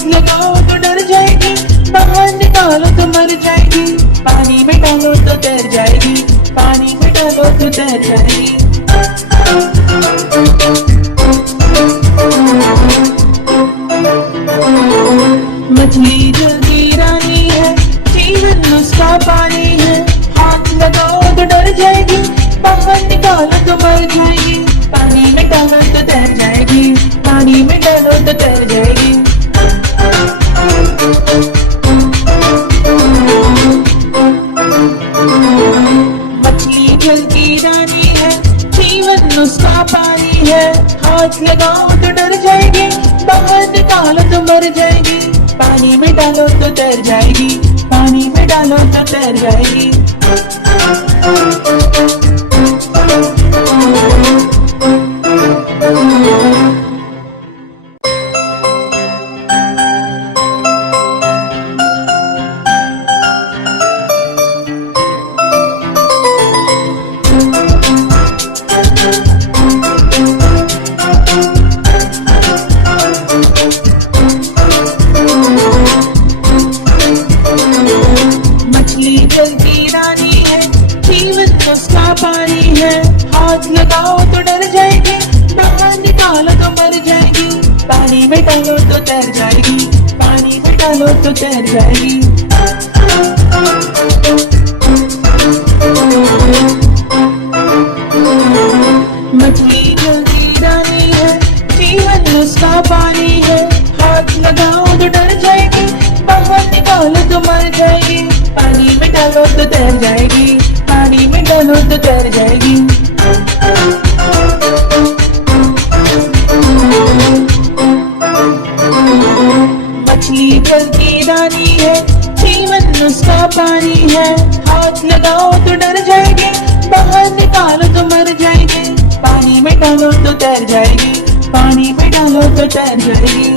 हाथ लगाओ तो डर जाएगी, बाहर निकालो तो मर जाएगी, पानी में डालो तो तैर जाएगी, पानी में डालो तो तैर जाएगी। मछली जल की रानी है, जीवन उसका पानी है, हाथ लगाओ तो डर जाएगी, बाहर निकालो तो मर जाएगी, पानी में डालो तो तैर जाएगी, पानी में डालो तो तैर जाएगी। मछली जल की रानी है, जीवन उसका पानी है, हाथ लगाओ तो डर जाएगी, बाहर निकालो तो मर जाएगी, पानी में डालो तो तैर जाएगी, पानी में डालो तो तैर जाएगी। मछली जल की रानी है, जीवन उसका पानी है, हाथ लगाओ तो डर जाएगी, बाहर निकालो तो मर जाएगी, पानी में डालो तो तैर जाएगी, पानी में डालो तो तैर जाएगी। मछली जल की रानी है, जीवन उसका पानी है, हाथ लगाओ तो डर जाएगी, बाहर निकालो तो मर जाएगी, पानी में डालो तो तैर जाएगी, पानी में डालो तो तैर जाएगी। मछली जल की रानी है, जीवन उसका पानी है, हाथ लगाओ तो डर जाएगी, बाहर निकालो तो मर जाएगी, पानी में डालो तो तैर जाएगी, पानी में डालो तो तैर जाएगी।